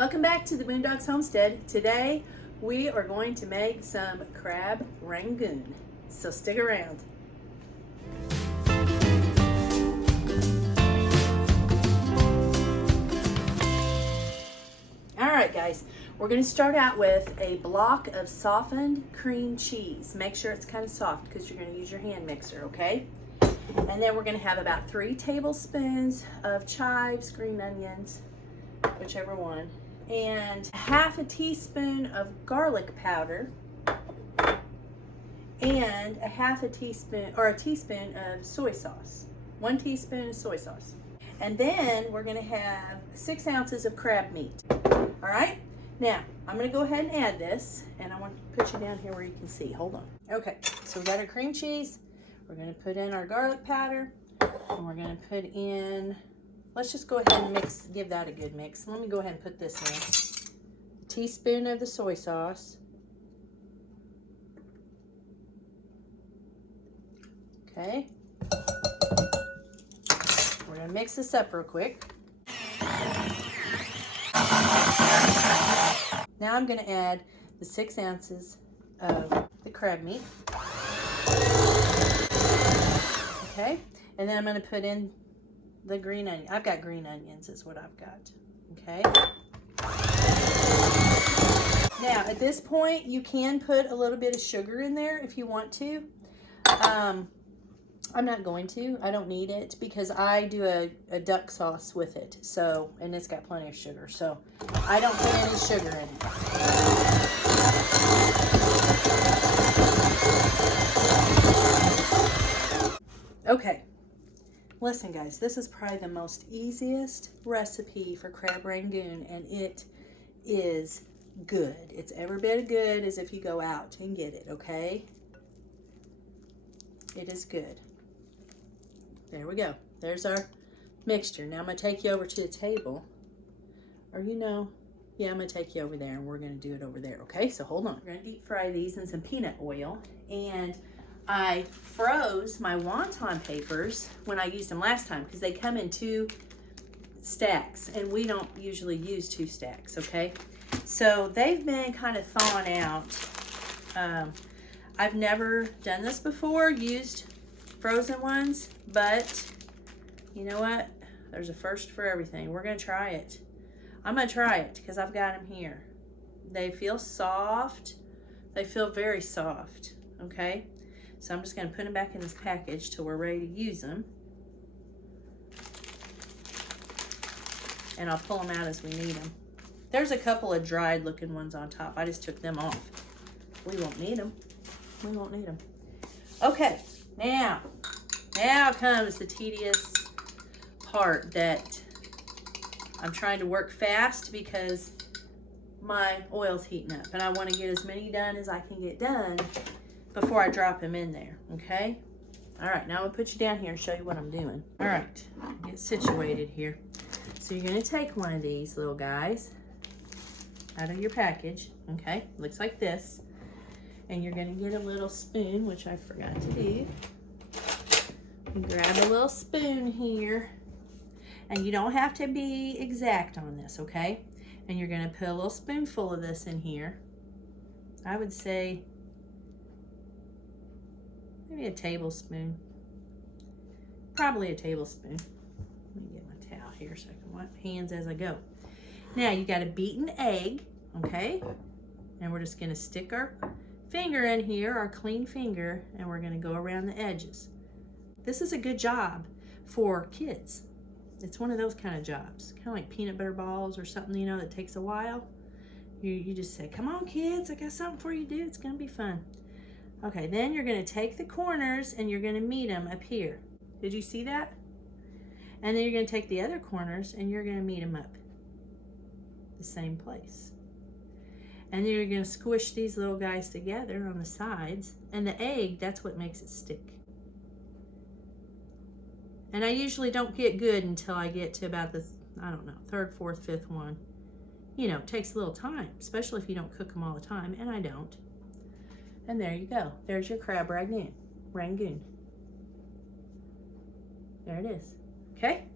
Welcome back to the Boondocks Homestead. Today we are going to make some crab rangoon, so stick around. Alright guys, we're going to start out with a block of softened cream cheese. Make sure it's kind of soft because you're going to use your hand mixer, okay? And then we're going to have about 3 tablespoons of chives, green onions, whichever one, and half a teaspoon of garlic powder, and a teaspoon of soy sauce. 1 teaspoon of soy sauce. And then we're going to have 6 ounces of crab meat. All right, now I'm going to go ahead and add this, and I want to put you down here where you can see. Hold on. Okay, so we got our cream cheese. We're going to put in our garlic powder, and we're going to put in, let's just go ahead and mix, give that a good mix. Let me go ahead and put this in. A teaspoon of the soy sauce. Okay. We're going to mix this up real quick. Now I'm going to add the 6 ounces of the crab meat. Okay, and then I'm going to put in the green onion. I've got green onions is what I've got. Okay. Now at this point you can put a little bit of sugar in there if you want to. I'm not going to. I don't need it because I do a duck sauce with it. So, and it's got plenty of sugar. So I don't put any sugar in it. Okay. Listen guys, this is probably the most easiest recipe for crab rangoon, and it is good. It's every bit as good as if you go out and get it, okay? It is good. There we go. There's our mixture. Now I'm going to take you over to the table. Or yeah, I'm going to take you over there and we're going to do it over there. Okay, so hold on. We're going to deep fry these in some peanut oil. And I froze my wonton papers when I used them last time because they come in 2 stacks. And we don't usually use 2 stacks, okay? So they've been kind of thawing out. I've never done this before, used frozen ones, but you know what? There's a first for everything. We're going to try it. I'm going to try it because I've got them here. They feel soft. They feel very soft, okay? So I'm just going to put them back in this package till we're ready to use them. And I'll pull them out as we need them. There's a couple of dried looking ones on top. I just took them off. We won't need them. We won't need them. Okay, now comes the tedious part that I'm trying to work fast because my oil's heating up and I want to get as many done as I can get done before I drop them in there, okay? All right, now I'm gonna put you down here and show you what I'm doing. All right, get situated here. So you're gonna take one of these little guys out of your package, okay? Looks like this. And you're gonna get a little spoon, which I forgot to do. You grab a little spoon here. And you don't have to be exact on this, okay? And you're gonna put a little spoonful of this in here. I would say maybe a tablespoon. Probably a tablespoon. Let me get my towel here so I can wipe hands as I go. Now you got a beaten egg, okay? And we're just gonna stick our finger in here, our clean finger, and we're going to go around the edges. This is a good job for kids. It's one of those kind of jobs, kind of like peanut butter balls or something, that takes a while. You just say, come on kids, I got something for you to do. It's going to be fun. Okay, then you're going to take the corners and you're going to meet them up here. Did you see that? And then you're going to take the other corners and you're going to meet them up the same place. And then you're going to squish these little guys together on the sides. And the egg, that's what makes it stick. And I usually don't get good until I get to about the, I don't know, 3rd, 4th, 5th one. It takes a little time, especially if you don't cook them all the time. And I don't. And there you go. There's your crab rangoon. There it is. Okay?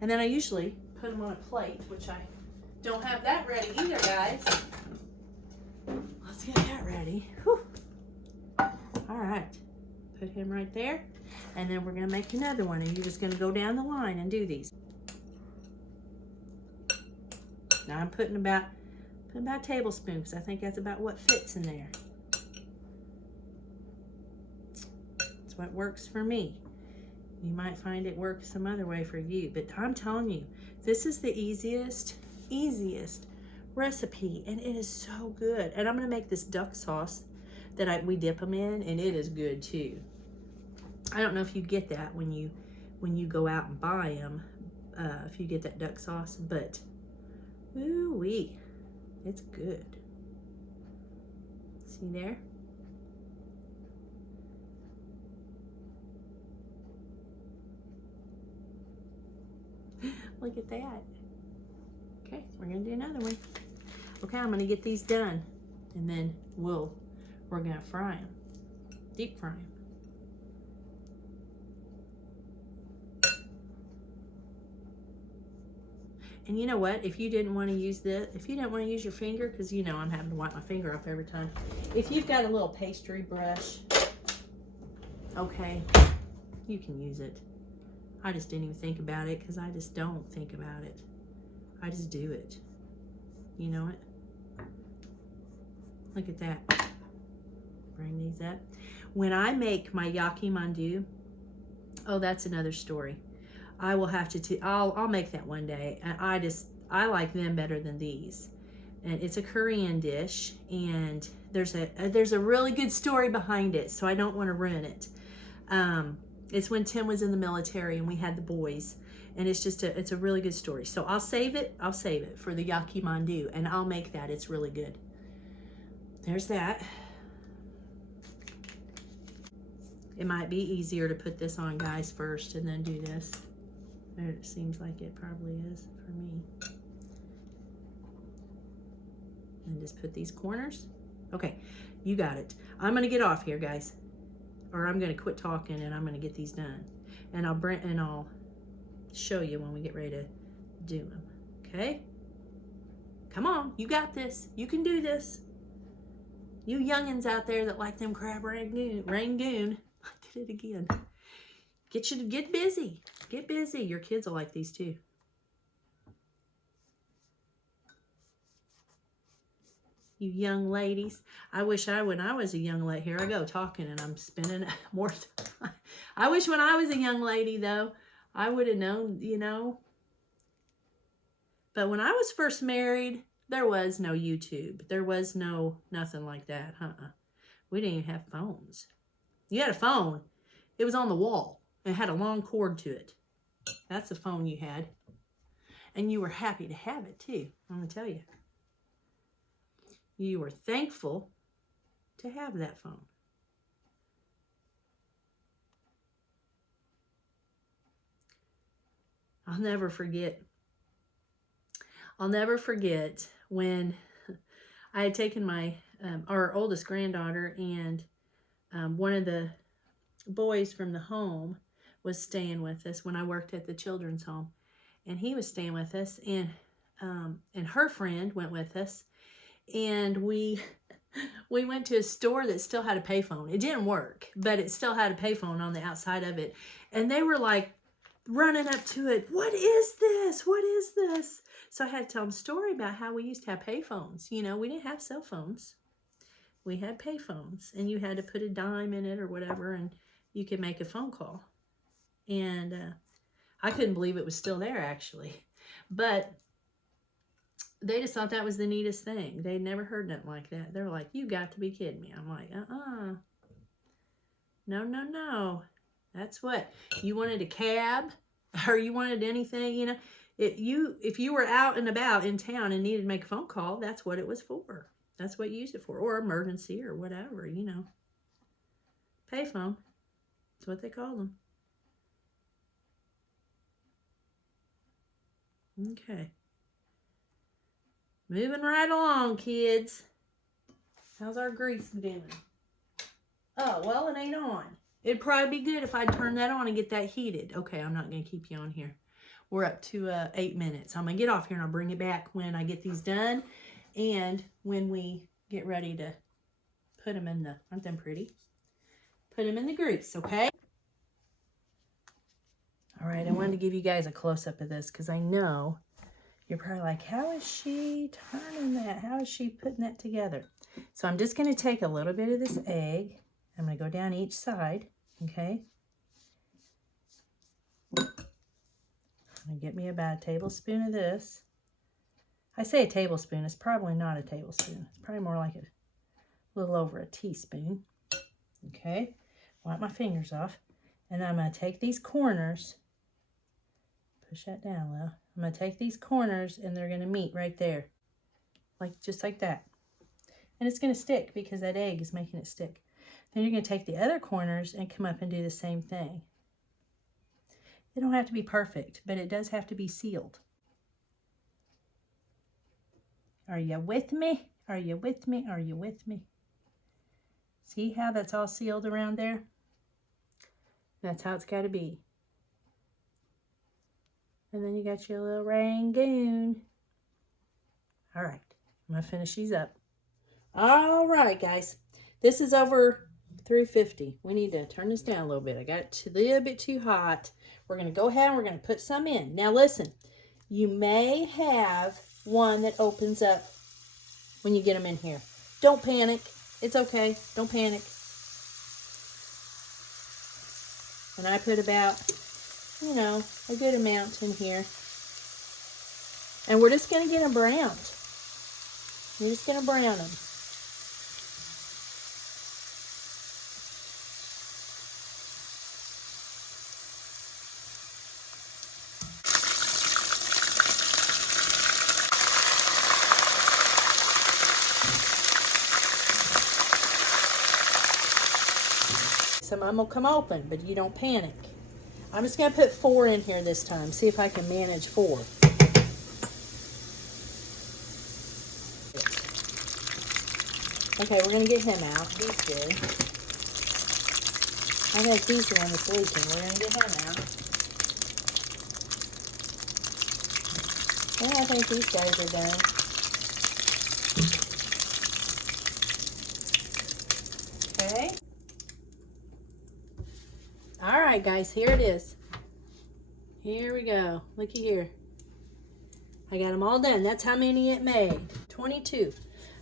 And then I usually put them on a plate, which I Don't have that ready either, guys. Let's get that ready. Whew. All right. Put him right there. And then we're going to make another one. And you're just going to go down the line and do these. Now I'm putting about a tablespoon because I think that's about what fits in there. That's what works for me. You might find it works some other way for you, but I'm telling you, this is the easiest recipe, and it is so good. And I'm gonna make this duck sauce that we dip them in, and it is good too. I don't know if you get that when you go out and buy them, if you get that duck sauce, but ooh-wee, it's good. See there? Look at that. Okay, we're gonna do another one. Okay, I'm gonna get these done, and then we're gonna fry them, deep fry them. And you know what? If you didn't want to use your finger, because you know I'm having to wipe my finger off every time. If you've got a little pastry brush, okay, you can use it. I just didn't even think about it because I just don't think about it. I just do it. You know it? Look at that. Bring these up. When I make my yaki mandu, oh, that's another story. I will have to, I'll make that one day. And I like them better than these. And it's a Korean dish, and there's a really good story behind it, so I don't want to ruin it. It's when Tim was in the military and we had the boys, and it's a really good story. So I'll save it for the yaki mandu, and I'll make that. It's really good. There's that. It might be easier to put this on, guys, first and then do this. It seems like it probably is for me. And just put these corners. Okay, you got it. I'm gonna get off here, guys, or I'm gonna quit talking and I'm gonna get these done. And I'll show you when we get ready to do them. Okay? Come on, you got this. You can do this. You youngins out there that like them crab Rangoon. I did it again. Get busy. Get busy. Your kids will like these too. You young ladies. I wish when I was a young lady, here I go talking and I'm spending more time. I wish when I was a young lady though, I would have known, you know. But when I was first married, there was no YouTube. There was nothing like that. We didn't even have phones. You had a phone. It was on the wall. It had a long cord to it. That's the phone you had. And you were happy to have it too, I'm going to tell you. You were thankful to have that phone. I'll never forget when I had taken our oldest granddaughter, and one of the boys from the home was staying with us when I worked at the children's home, and he was staying with us, and her friend went with us, and we went to a store that still had a payphone. It didn't work, but it still had a payphone on the outside of it, and they were like running up to it. What is this? What is this? So I had to tell them a story about how we used to have payphones. You know, we didn't have cell phones. We had payphones, and you had to put a dime in it or whatever, and you could make a phone call. And I couldn't believe it was still there, actually. But they just thought that was the neatest thing. They'd never heard nothing like that. They're like, you got to be kidding me. I'm like, no. That's what, you wanted a cab, or you wanted anything, you know. If you were out and about in town and needed to make a phone call, that's what it was for. That's what you used it for, or emergency or whatever, you know. Payphone. That's what they call them. Okay. Moving right along, kids. How's our grease doing? Oh, well, it ain't on. It'd probably be good if I'd turn that on and get that heated. Okay, I'm not going to keep you on here. we're up to 8 minutes. I'm gonna get off here and I'll bring it back when I get these done and when we get ready to put them in the, aren't them pretty? Put them in the grease, okay? All right, I wanted to give you guys a close-up of this because I know you're probably like, how is she turning that? How is she putting that together? So I'm just going to take a little bit of this egg. I'm going to go down each side, okay? I'm going to get me about a tablespoon of this. I say a tablespoon. It's probably not a tablespoon. It's probably more like a little over a teaspoon. Okay? Wipe my fingers off. And I'm going to take these corners. Push that down, Lil. I'm going to take these corners and they're going to meet right there. Just like that. And it's going to stick because that egg is making it stick. Then you're going to take the other corners and come up and do the same thing. It don't have to be perfect, but it does have to be sealed. Are you with me? Are you with me? Are you with me? See how that's all sealed around there? That's how it's got to be. And then you got your little Rangoon. All right, I'm going to finish these up. All right, guys. This is over 350. We need to turn this down a little bit. I got it a little bit too hot. We're going to go ahead and we're going to put some in. Now, listen. You may have one that opens up when you get them in here. Don't panic. It's okay. Don't panic. And I put about, you know, a good amount in here. And we're just going to get them browned. You're just going to brown them. Some of them will come open, but you don't panic. I'm just going to put 4 in here this time. See if I can manage 4. Okay, we're going to get him out. He's good. I think he's the one that's leaking. We're going to get him out. Well, I think these guys are done. Okay. All right, guys, here it is. Here we go. Looky here. I got them all done. That's how many it made. 22.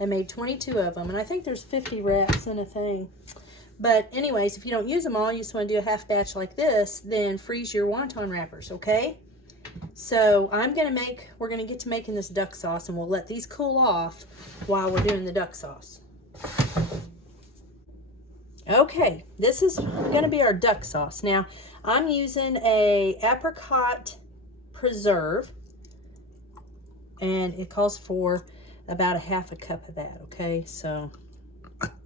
I made 22 of them, and I think there's 50 wraps in a thing. But anyways, if you don't use them all, you just want to do a half batch like this, then freeze your wonton wrappers, okay? So we're going to get to making this duck sauce, and we'll let these cool off while we're doing the duck sauce. Okay, this is going to be our duck sauce. Now, I'm using a apricot preserve, and it calls for about a half a cup of that, okay? So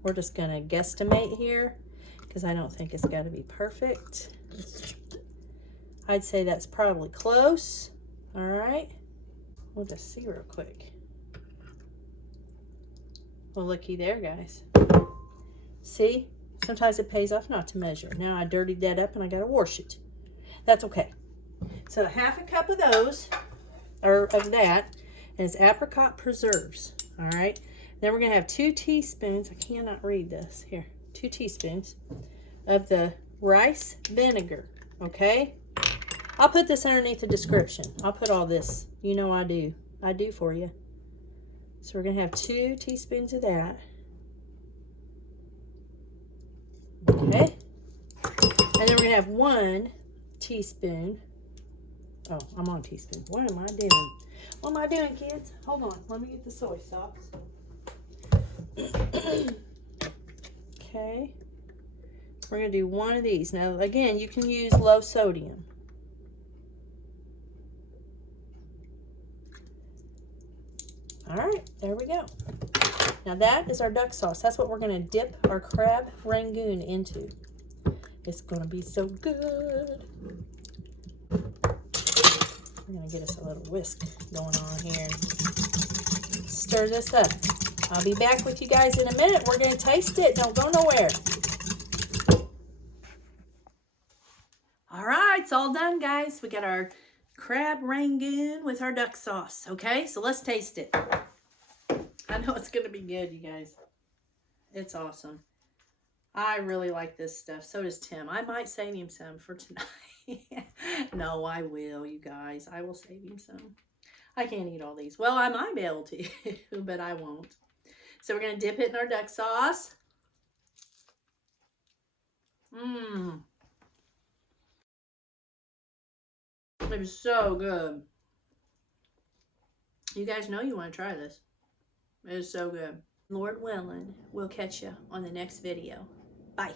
we're just going to guesstimate here because I don't think it's got to be perfect. I'd say that's probably close. All right, we'll just see real quick. Well, looky there, guys. See? Sometimes it pays off not to measure. Now I dirtied that up and I got to wash it. That's okay. So half a cup of those, or of that, is apricot preserves. All right. Then we're going to have 2 teaspoons. I cannot read this. Here. 2 teaspoons of the rice vinegar. Okay. I'll put this underneath the description. I'll put all this. You know I do. I do for you. So we're going to have 2 teaspoons of that. Okay, and then we're going to have 1 teaspoon. Oh, I'm on teaspoon. What am I doing? What am I doing, kids? Hold on. Let me get the soy sauce. Okay. We're going to do 1 of these. Now, again, you can use low sodium. All right, there we go. Now that is our duck sauce. That's what we're going to dip our crab Rangoon into. It's going to be so good. We're going to get us a little whisk going on here. Stir this up. I'll be back with you guys in a minute. We're going to taste it. Don't go nowhere. All right, it's all done, guys. We got our crab Rangoon with our duck sauce. Okay, so let's taste it. I know it's going to be good, you guys. It's awesome. I really like this stuff. So does Tim. I might save him some for tonight. No, I will, you guys. I will save him some. I can't eat all these. Well, I might be able to, but I won't. So we're going to dip it in our duck sauce. Mmm. It is so good. You guys know you want to try this. It is so good. Lord willing, we'll catch you on the next video. Bye.